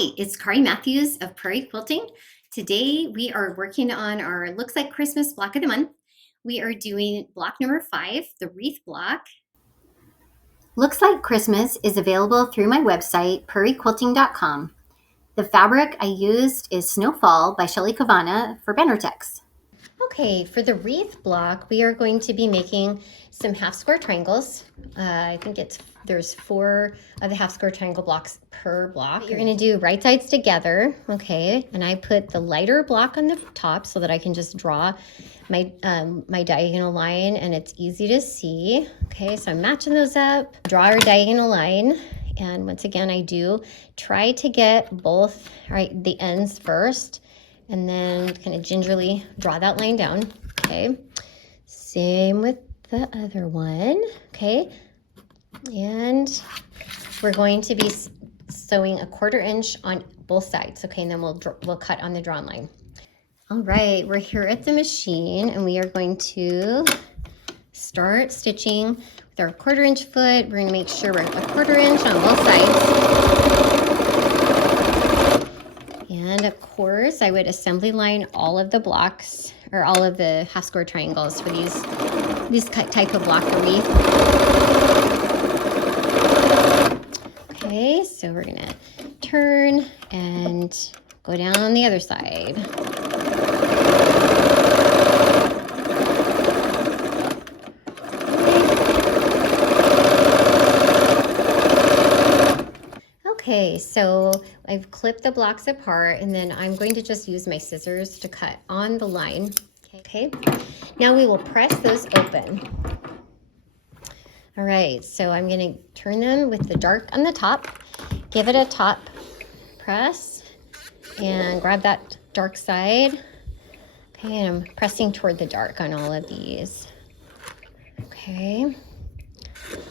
Hi, it's Kari Matthews of Prairie Quilting. Today we are working on our Looks Like Christmas block of the month. We are doing block number 5, the wreath block. Looks Like Christmas is available through my website, prairiequilting.com. The fabric I used is Snowfall by Shelly Kavana for Benertex. Okay, for the wreath block, we are going to be making some half square triangles. I think there's 4 of the half square triangle blocks per block. You're gonna do right sides together, okay? And I put the lighter block on the top so that I can just draw my my diagonal line and it's easy to see. Okay, so I'm matching those up. Draw our diagonal line. And once again, I do try to get both, right, the ends first, and then kind of gingerly draw that line down, okay? Same with the other one, okay? And we're going to be sewing 1/4 inch on both sides, okay? And then we'll cut on the drawn line. All right, we're here at the machine and we are going to start stitching with our 1/4 inch foot. We're gonna make sure we're 1/4 inch on both sides. And of course, I would assembly line all of the blocks or all of the half square triangles for these type of block for wreath. Okay, so we're gonna turn and go down on the other side. Okay, so I've clipped the blocks apart and then I'm going to just use my scissors to cut on the line. Okay, now we will press those open. All right, so I'm going to turn them with the dark on the top, give it a top press and grab that dark side. Okay, and I'm pressing toward the dark on all of these. Okay,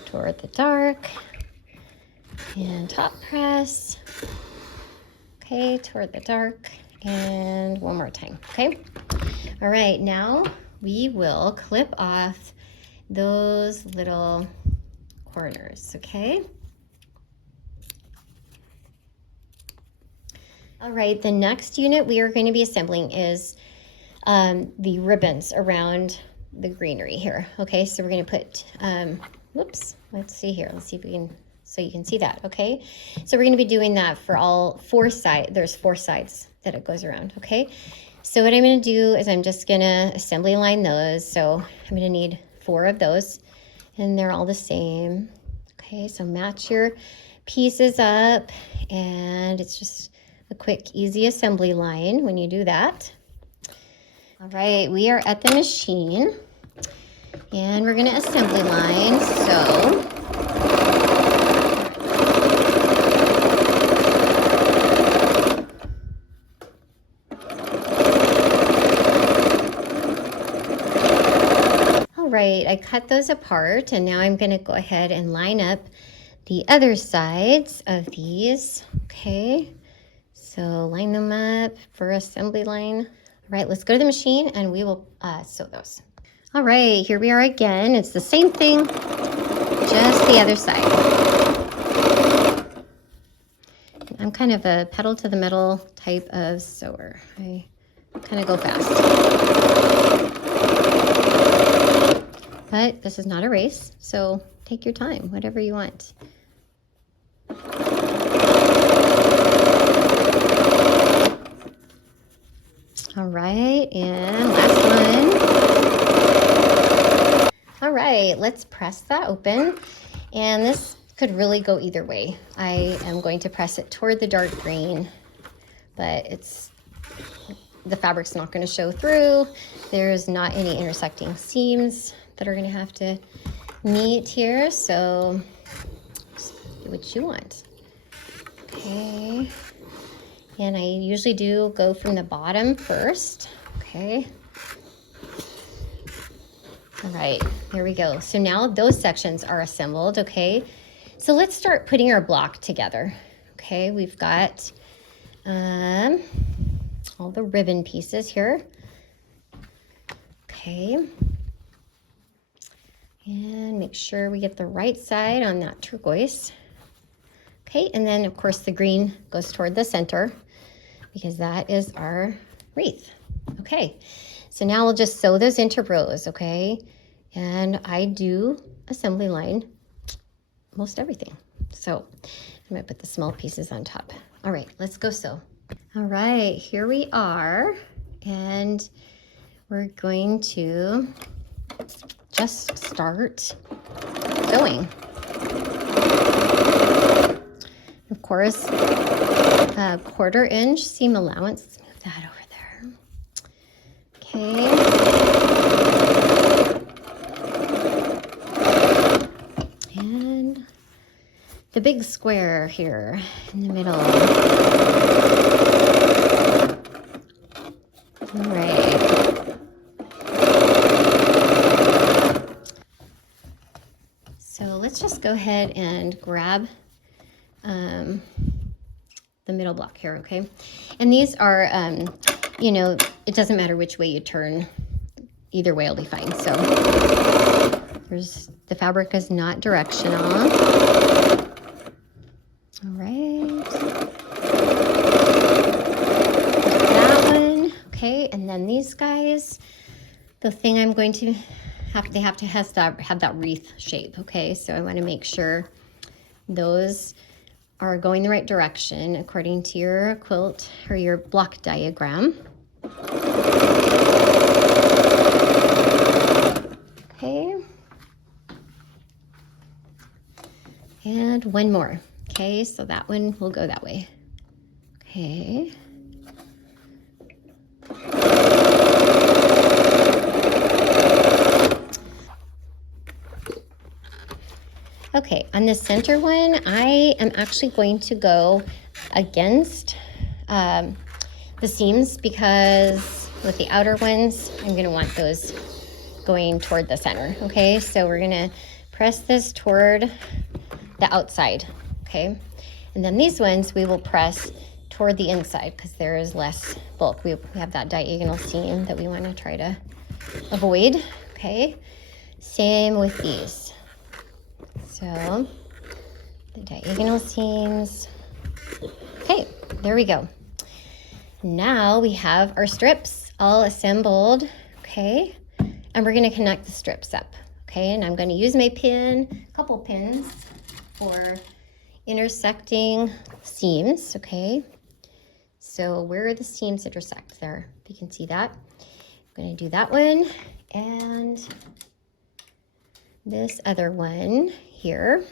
toward the dark. And top press, okay, toward the dark, and one more time, okay? All right, now we will clip off those little corners, okay? All right, the next unit we are going to be assembling is the ribbons around the greenery here, okay? So we're going to put, whoops, let's see here, let's see if we can, so you can see that, okay? So we're gonna be doing that for all 4 sides. There's 4 sides that it goes around, okay? So what I'm gonna do is I'm just gonna assembly line those. So I'm gonna need 4 of those and they're all the same. Okay, so match your pieces up and it's just a quick, easy assembly line when you do that. All right, we are at the machine and we're gonna assembly line, so right, I cut those apart and now I'm going to go ahead and line up the other sides of these. Okay, so line them up for assembly line. All right, let's go to the machine and we will sew those. All right, here we are again. It's the same thing, just the other side. I'm kind of a pedal to the metal type of sewer. I kind of go fast. But this is not a race, so take your time, whatever you want. All right, and last one. All right, let's press that open. And this could really go either way. I am going to press it toward the dark green, but the fabric's not going to show through. There's not any intersecting seams that are going to have to meet here, so just do what you want. Okay, and I usually do go from the bottom first. Okay, all right, there we go. So now those sections are assembled. Okay, so let's start putting our block together. Okay, we've got all the ribbon pieces here. Okay, and make sure we get the right side on that turquoise. Okay, and then of course the green goes toward the center because that is our wreath. Okay, so now we'll just sew those into rows, okay? And I do assembly line most everything. So I'm gonna put the small pieces on top. All right, let's go sew. All right, here we are. And we're going to just start sewing. Of course, a 1/4 inch seam allowance. Let's move that over there. Okay. And the big square here in the middle. All right. So let's just go ahead and grab the middle block here, okay? And these are, you know, it doesn't matter which way you turn. Either way will be fine. So the fabric is not directional. All right. That one, okay. And then these guys, the thing I'm going to have to have that wreath shape, okay? So I want to make sure those are going the right direction according to your quilt or your block diagram. Okay. And one more. Okay, so that one will go that way. Okay. Okay, on the center one, I am actually going to go against the seams because with the outer ones, I'm going to want those going toward the center. Okay, so we're going to press this toward the outside. Okay, and then these ones we will press toward the inside because there is less bulk. We have that diagonal seam that we want to try to avoid. Okay, same with these. So the diagonal seams. Okay, there we go. Now we have our strips all assembled, okay? And we're gonna connect the strips up, okay? And I'm gonna use my pin, a couple pins for intersecting seams, okay? So where the seams intersect there, if you can see that. I'm gonna do that one and this other one here.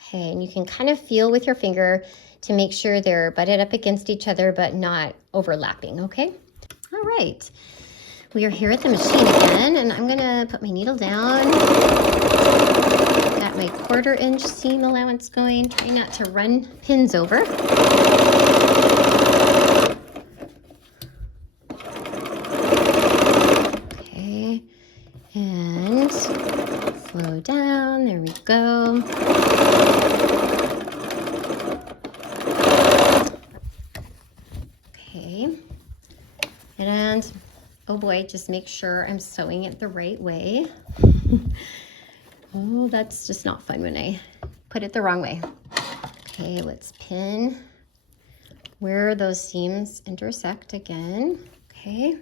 Okay, and you can kind of feel with your finger to make sure they're butted up against each other but not overlapping, okay? All right, we are here at the machine again, and I'm gonna put my needle down. Got my 1/4 inch seam allowance going. Try not to run pins over. Okay, and slow down, there we go. Okay, and oh boy, just make sure I'm sewing it the right way. Oh, that's just not fun when I put it the wrong way. Okay, let's pin where those seams intersect again. Okay,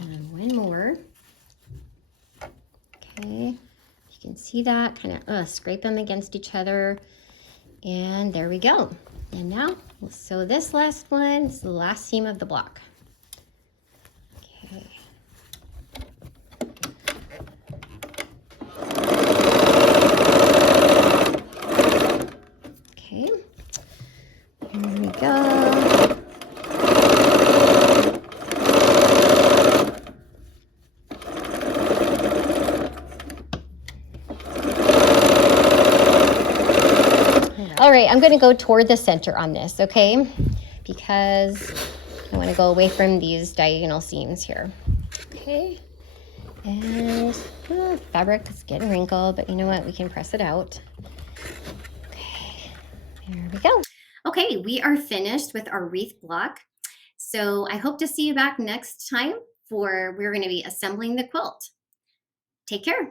and one more. Okay, you can see that, kind of scrape them against each other. And there we go. And now we'll sew this last one. It's the last seam of the block. Okay. Okay. Here we go. All right, I'm going to go toward the center on this, okay? Because I want to go away from these diagonal seams here. Okay, and fabric is getting wrinkled, but you know what? We can press it out. Okay, there we go. Okay, we are finished with our wreath block. So I hope to see you back next time we're going to be assembling the quilt. Take care.